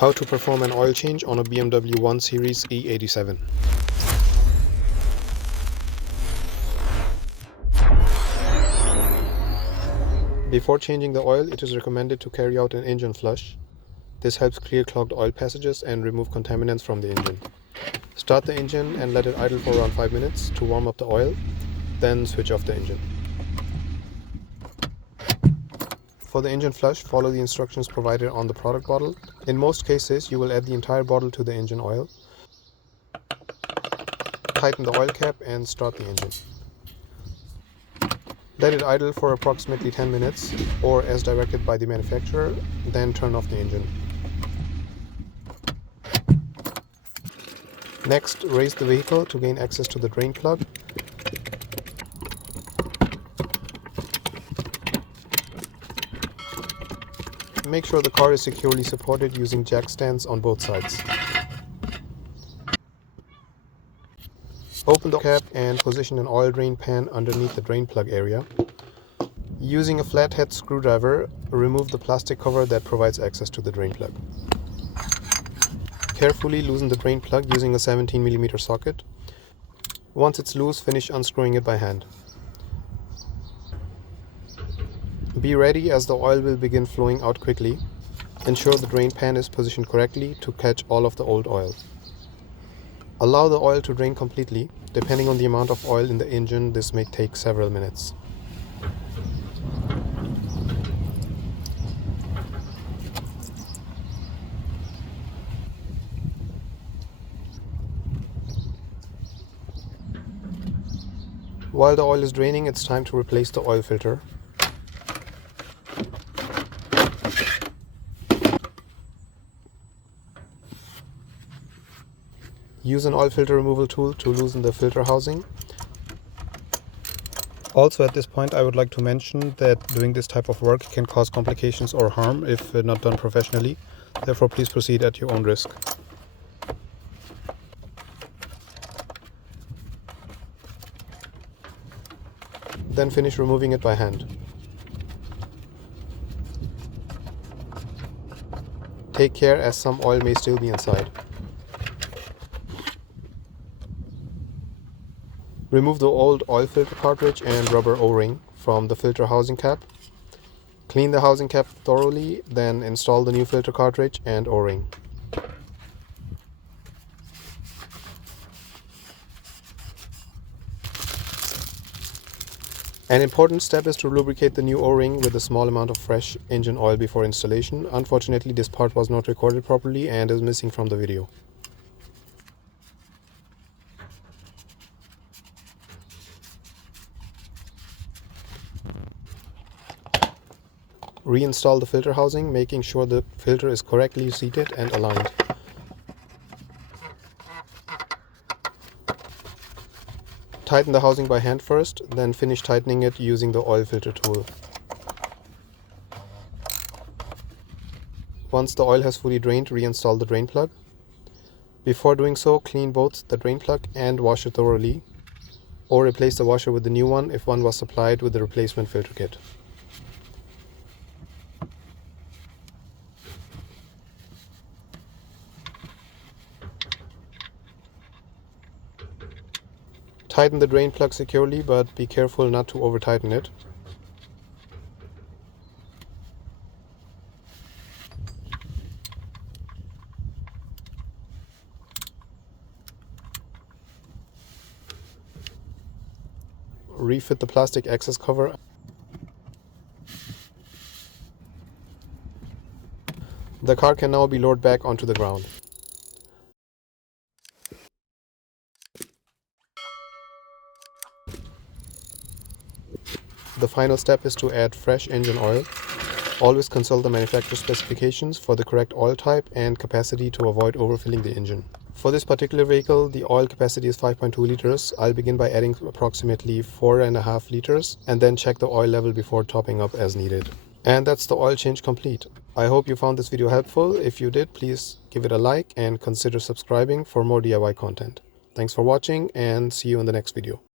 How to perform an oil change on a BMW 1 Series E87. Before changing the oil, it is recommended to carry out an engine flush. This helps clear clogged oil passages and remove contaminants from the engine. Start the engine and let it idle for around 5 minutes to warm up the oil, then switch off the engine. For the engine flush, follow the instructions provided on the product bottle. In most cases, you will add the entire bottle to the engine oil. Tighten the oil cap and start the engine. Let it idle for approximately 10 minutes, or as directed by the manufacturer, then turn off the engine. Next, raise the vehicle to gain access to the drain plug. Make sure the car is securely supported using jack stands on both sides. Open the cap and position an oil drain pan underneath the drain plug area. Using a flathead screwdriver, remove the plastic cover that provides access to the drain plug. Carefully loosen the drain plug using a 17mm socket. Once it's loose, finish unscrewing it by hand. Be ready as the oil will begin flowing out quickly. Ensure the drain pan is positioned correctly to catch all of the old oil. Allow the oil to drain completely. Depending on the amount of oil in the engine, this may take several minutes. While the oil is draining, it's time to replace the oil filter. Use an oil filter removal tool to loosen the filter housing. Also, at this point, I would like to mention that doing this type of work can cause complications or harm if not done professionally. Therefore, please proceed at your own risk. Then finish removing it by hand. Take care as some oil may still be inside. Remove the old oil filter cartridge and rubber O-ring from the filter housing cap. Clean the housing cap thoroughly, then install the new filter cartridge and O-ring. An important step is to lubricate the new O-ring with a small amount of fresh engine oil before installation. Unfortunately, this part was not recorded properly and is missing from the video. Reinstall the filter housing, making sure the filter is correctly seated and aligned. Tighten the housing by hand first, then finish tightening it using the oil filter tool. Once the oil has fully drained, reinstall the drain plug. Before doing so, clean both the drain plug and washer thoroughly, or replace the washer with the new one if one was supplied with the replacement filter kit. Tighten the drain plug securely, but be careful not to over-tighten it. Refit the plastic access cover. The car can now be lowered back onto the ground. The final step is to add fresh engine oil. Always consult the manufacturer specifications for the correct oil type and capacity to avoid overfilling the engine. For this particular vehicle, the oil capacity is 5.2 liters. I'll begin by adding approximately 4.5 liters and then check the oil level before topping up as needed. And that's the oil change complete. I hope you found this video helpful. If you did, please give it a like and consider subscribing for more DIY content. Thanks for watching and see you in the next video.